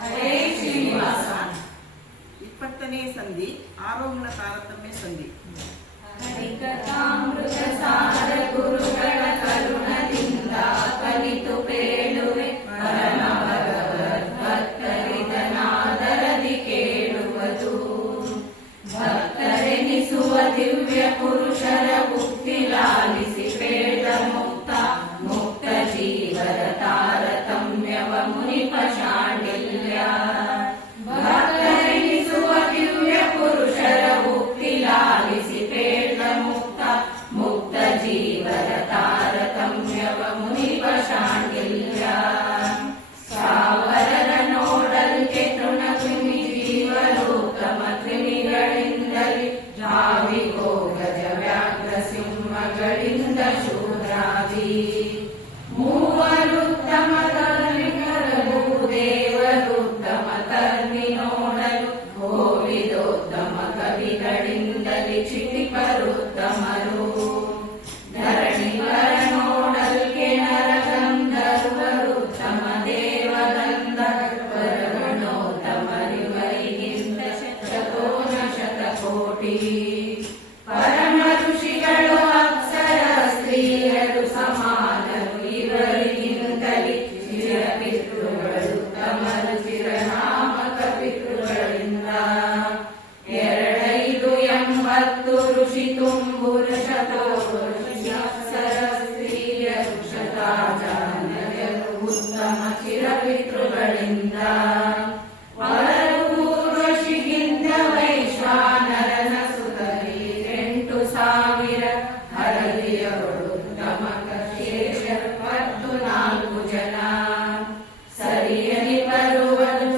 ಹರೇ ಶ್ರೀನಿವಾಸ. 20ನೇ ಸಂಧಿ ಆರೋಹಣ ತಾರತಮ್ಯ ಸಂಧಿ. ಹರಿಕಥಾಮೃತ ಸಾರ ಗುರುಗಳ ಕರುಣದಿಂದ ಕಲಿತು ಪೇಳುವೆ ಪರಮ ಭಕ್ತರಿದನಾದರದಿ ಕೇಳುವುದು. ಭಕ್ತರೆನಿಸುವ ದಿವ್ಯ ಪುರುಷರ ಮುಕ್ತಿ ಲಾಲಿಸಿ ಪೇಳ ಮುಕ್ತ ಮುಕ್ತ ಜೀವರ ತಾರತಮ್ಯವ ಮುನಿಪ ಶಾಂಡಿಲ್ಯ. ಭಕ್ತರೆನಿಸುವ ದಿವ್ಯ ಪುರುಷರ ಮುಕ್ತಿ ಲಾಲಿಸಿ ಪೇಳ ಮುಕ್ತ ಮುಕ್ತ ಜೀವರ ತಾರತಮ್ಯವ ಮುನಿಪ ಶಾಂಡಿಲ್ಯ. ಸಾವರರ ನೋಡಲ್ಕೆ ತೃಣಕೃಮಿ ಜೀವಲೋತ್ತಮ ಕ್ರಿಮಿಗಳಿಂದಲೇ ಜಾವಿಗೋ ಗಜ ವ್ಯಾಘ್ರ ಸಿಂಹಗಳಿಂದ ಶೂದ್ರಾದಿ. ಮೂವರುತ್ತಮ ಕರ್ಮಿಕರು ದೇವರುತ್ತಮ ಕರ್ಮಿ ನೋಡಲು ಕೋವಿದೋತ್ತಮ ಕವಿಗಳಿಂದಲೇ ಕ್ಷಿತಿಪರುತ್ತಮರು. ಧರಣಿವರ ನೋಡಲ್ಕೆ ನರಗಂಧರ್ವರುತ್ತಮ ದೇವಗಂಧರ್ವರುಣೋತ್ತಮರಿವರಿಗಿಂತ ಶತಕೋನ ಶತಕೋಟಿ. ಪರಮ ಋಷಿಗಳು ಅಪ್ಸರ ಸ್ತ್ರೀಯರು ಸಮಾನರು ಇವರಿಗಿಂತಲೇ ಚಿರಪಿತೃಗಳುತ್ತಮರು ಚಿರನಾಮಕ ಪಿತೃಗಳಿಂದ. 2,580 ಋಷಿ ತುಂಬುರು ಶತೋಪುರುಷರ ಸ್ತ್ರೀಯರು ಶತಾಜಾನರು ಉತ್ತಮ ಚಿರಪಿತೃಗಳಿಂದ. ಪೂರ್ವಶಿಗಿಂದ ವೈಶ್ವಾನರನ ಸುತರಿ 8,000 ಹರದಿಯರುತ್ತಮ ಕಶೇಷರು 14 ಜನ. ಸರಿಯಲಿ ಬರುವುದು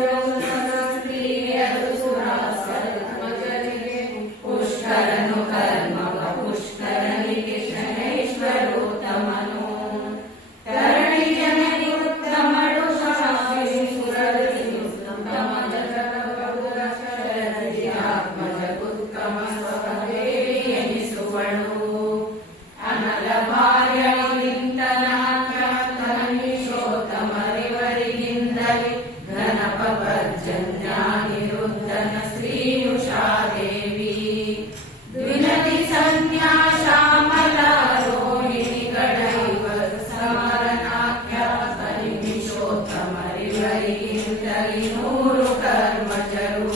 ಸ್ತ್ರೀಯರು ಸುರಾಸರಿಗೆ ಪುಷ್ಕರನು ಕರ್ಮವ ಪುಷ್ಕರನಿಗೆ ಶನೈಶ್ವರೋತ್ತಮನು. ತರಣಿ ಜನನಿ ಉತ್ತಮಳು ಆತ್ಮಜಗುತ್ತಮ ಸ್ವದೇವಿ ಎನಿಸುವಳು. ಅನಲ ಭಾರ್ಯಳಿಂತನಾಖ್ಯಾತನಿಶೋತ್ತಮರಿವರಿಗಿಂದಲೇ ಘನಪ ಪರ್ಜನ್ಯಾನಿರುದ್ಧನ ಶ್ರೀಯುಷಾದೇವಿ. ದ್ವಿನದಿ ಸಂಜ್ಞಾ ಶ್ಯಾಮಲಾರೋಹಿಣಿಗಳೈವರು ಸಮರನಾಖ್ಯಾತನಿಶೋತ್ತಮರಿವರಿಗಿಂದಲೇ 100 ಕರ್ಮಜರು.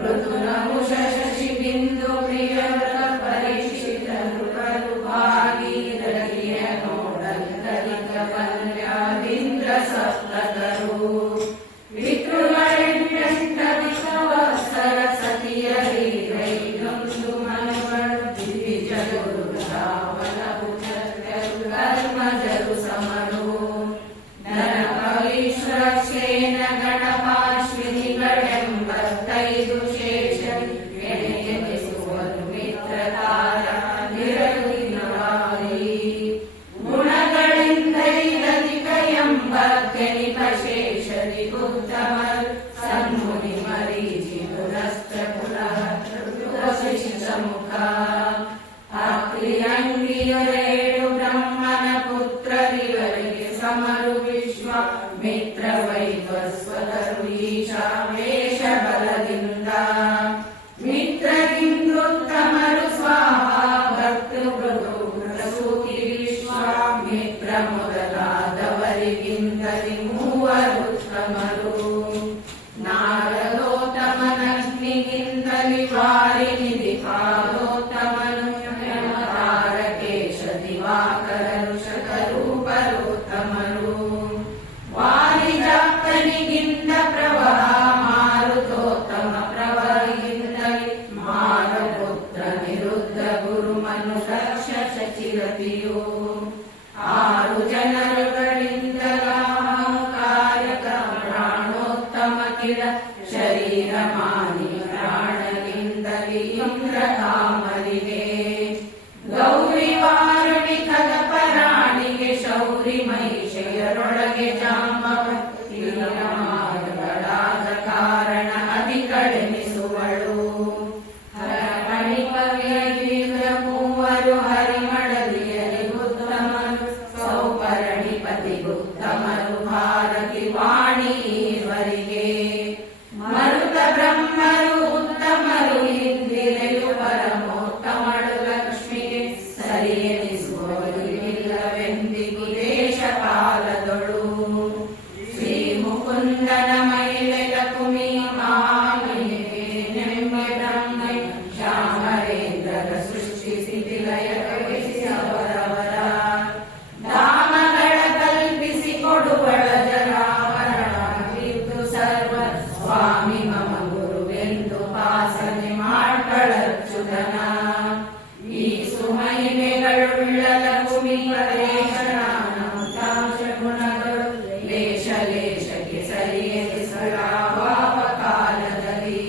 ಋತುನಹುಷ ಶಶಿಬಿಂದು ಪ್ರಿಯವ್ರತ ಪರೀಕ್ಷಿತ ನೃಪರು ಭಾಗೀರಥಿಯ ನೋಡಲ್ ಕಲಿತ ಪಂದ್ಯಾದಿಂದ್ರ ಸಪ್ತಕರು. ಪಿತೃಗಳೆಂಟೆಂಟಧಿಕವತ್ಸರ ಸತಿಯರೀರೈದೊಂದು ಮನುಗಳು ದಿವಿಜ ಗುರು ಶ್ರಾವಣ ಪುತ್ರರು ಕರ್ಮಜರು ಸಮರು. ನರಕವೀಶ್ವರಕ್ಷೇನ ಗಣಪಾಶ್ವಿನಿಗಳೆಂಬತ್ತೈದು ಶೇಷ ಎಣಿಸುವರು ಮಿತ್ರತಾರ ನಿರವಿನವಾರಿ. ಗುಣಗಳಿಂದೈದಧಿಕ ಎಂಬತ್ತೆಣಿಪ ಶೇಷದಿ ಉತ್ತಮರು ಸನ್ಮುನಿ ಮರೀಚಿ ಪುನಶ್ಚ ಪುನಃ ವಸಿಷ್ಠ ಮುಖ. ಅಕ್ರಿಯಂಗಿಯರೇಳು ಬ್ರಹ್ಮನ ಪುತ್ರರಿವರಿಗೆ ಸಮರು ವಿಶ್ವಾಮಿತ್ರ ವೈವಸ್ವತರು ಈಶಾವೇಶ ಬಲದಿಂದ. ಮಿತ್ರರಿಂದೃತ್ತಮರು ಸ್ವಾಹ ಭಕ್ತೃ ಪ್ರಸೂತಿ ವಿಶ್ವಾಮಿತ್ರ ಮೊದಲಾದವರಿಗಿಂತಲೇ 3 ಉತ್ತಮರು. ನಾರದೋತ್ತಮನಗ್ನಿಗಿಂತಲೇ ವಾರಿನಿಧಿ ಪಾದೋತ್ತಮನು. ತಾರಕೇಶ ದಿವಾಕರರು ಶತರೂಪರೋತ್ತಮರು. ವಾರಿಜಾಪ್ಪನಿಗಿಂತ ಪ್ರವಹ ಮಾರುತೋತ್ತಮ ಪ್ರವಹಿಂದಲೇ ಮಾರಪುತ್ರ ನಿರುದ್ಧ ಗುರು ಮನುಷ್ಯ ಶಚಿರತಿಯು. 6 ಜನರುಗಳಿಂದಲಹಂಕಾರಕ ಪ್ರಾಣೋತ್ತಮ ಕಿಡ ಶರೀರ ಮಾನಿ ಪ್ರಾಣದಿಂದಲೇ ಇಂದ್ರಕಾಮರಿಗೆ. ಗೌರಿ ವಾರುಣಿ ಖಗಪರಾಣಿಗೆ ಶೌರಿ ಮಹಿಷೆಯರೊಳಗೆ ಜಾಂಬವತಿಗಳಾದ ಕಾರಣ ಅಧಿಕಳೆನಿಸುವಳು. ಹರಮಣಿ ಕವಿಯ 3 ಹರಿಮಡಲಿಯಲಿ ಬುದ್ಧ ಸರಿಯೆನಿಸುವರು ಇಲ್ಲವೆಂದಿಗೂ ದೇಶ ಕಾಲದೊಳು ಶ್ರೀ ಮುಕುಂದನ ಮಹಿಳೆಯ ಕುಮಿ ಮಾಮಿನಿಗೆ ನೆಮ್ಮೆ ಬ್ರಹ್ಮೆ ಶ್ಯಾಮರೇಂದ್ರರ ಸೃಷ್ಟಿಸಿ ಲಯ ಅವರವರ ಧಾಮಗಳ ಕಲ್ಪಿಸಿ ಕೊಡುವಳ ಜರಾವರಣಿದ್ದು ಸರ್ವ ಸ್ವಾಮಿ ಮಮ ಗುರುವೆಂದು ಪಾಸನೆ ಮಾಡ್ಗಳಚ್ಚುತನ ಈ ಸುಮಹಿಮೆಗಳುಳ್ಳ ಲಘುಮಿಯ ದೇಶನಾಂಶ ಗುಣಗಳು ಲೇಷ ಲೇಷಕ್ಕೆ ಸರಿಯಲಿಸಲಾವ ಕಾಲದಲ್ಲಿ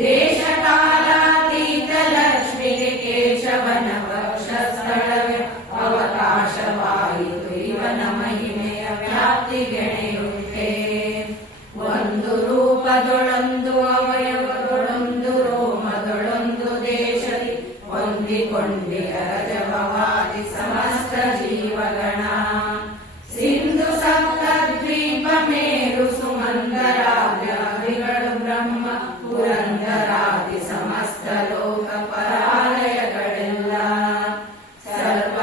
ದೇಶ ಕಾಲಾತೀತ ಲಕ್ಷ್ಮಿಗೆ ಕೇಶವನ ವಕ್ಷಸ್ಥಳವೇ ಅವಕಾಶವಾಯಿತು ಇವನ ಮಹಿಮೆಯ ವ್ಯಾಪ್ತಿಗೆಣೆಯುಂಟೆ ಒಂದು ರೂಪದೊಳೊಂದು ಅವಯವದೊಳೊಂದು ರೋಮದೊಳೊಂದು ದೇಶದಿ ಹೊಂದಿಕೊಂಡಿರ ರಜಭವಾದಿ ಸಮಸ್ತ ಜೀವಗಣ ಸಿಂಧು ಸಪ್ತ ದ್ವೀಪ ಮೇರು ಸುಮಂದರಾವ್ಯಾಧಿಗಳು ಬ್ರಹ್ಮ ಪುರಂದರಾದಿ ಸಮಸ್ತ ಲೋಕ ಪರಾಲಯಗಳೆಲ್ಲ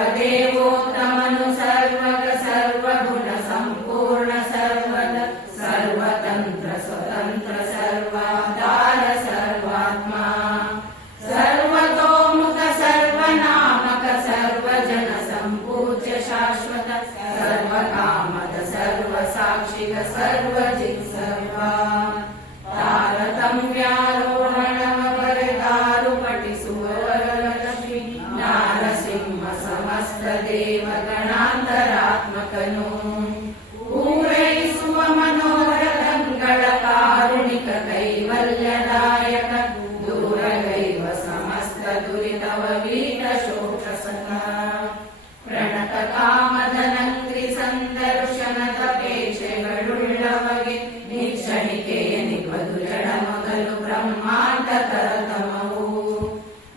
ಸರ್ವದೇವೋತ್ತಮನು ಸರ್ವಗ ಸರ್ವಗುಣ ಸಂಪೂರ್ಣ ಸರ್ವದ ಸರ್ವತಂತ್ರ ಸ್ವತಂತ್ರ ಸರ್ವಾಧಾರ ಸರ್ವಾತ್ಮ ಸರ್ವತೋಮುಖ ಸರ್ವನಾಮಕ ಸರ್ವಜನ ಸಂಪೂಜ್ಯ ಶಾಶ್ವತ ಸರ್ವಕಾಮದ ಸರ್ವ ಸಾಕ್ಷಿಗ ಸರ್ವಜಿತ್ ಸರ್ವ ತಾರತಮ್ಯಾರೋಹಣವ ಬರೆದಾರು ಪಠಿಸುವವರ ಲಕ್ಷ್ಮೀ ನಾರಸಿಂಹ ಸಮಸ್ತ ದೇವಗಣಾಂತರಾತ್ಮಕನು ಪೂರೈಸುವ ಮನೋರಥಗಳ ಕಾರುಣಿಕ ಕೈವಲ್ಯದಾಯಕ ದೂರಗೈವ ಸಮಸ್ತ ದುರಿತವ ವೀತ ಶೋಷಸಕ ಪ್ರಣತ ಕಾಮದ ನಂಗ್ರಿ ಸಂದರ್ಶನ ತಪೇಕ್ಷೆಗಳುಳ್ಳವಗೆ ನಿಕ್ಷಣಿಕೆಯ ನಿಪದು ಜಡ ಮೊದಲು ಬ್ರಹ್ಮಾಂಡ ತರತಮವು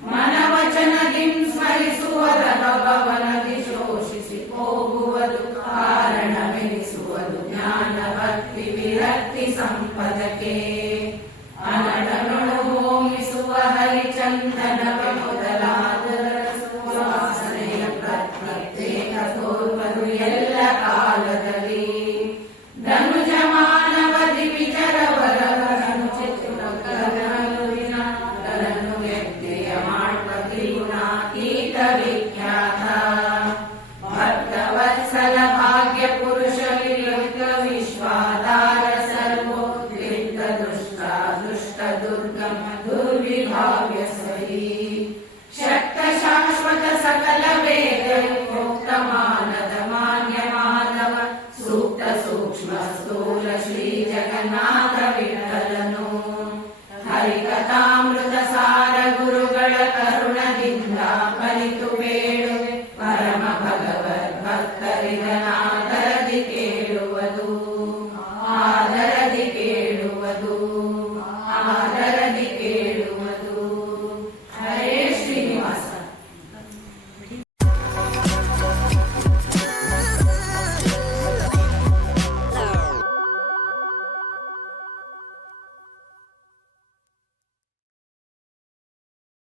ಮನವಚನದಿಂ ಸ್ಮರಿಸುವದ ಭವನದಿ ಶೋಷಿಸಿ ಹೋಗುವುದು ಕಾರಣವೆನಿಸುವುದು ಜ್ಞಾನ ಭಕ್ತಿ ವಿರಕ್ತಿ ಸಂಪದಕ್ಕೆ ಅನಡನೊಳು ಹೋಮಿಸುವ ಹರಿಚಂದನವೇ ಮೊದಲಾದ ಸುವಾಸನೆಯ ಪ್ರತ್ಯೇಕ ತೋರ್ಪದು ಎಲ್ಲ ಕಾಲ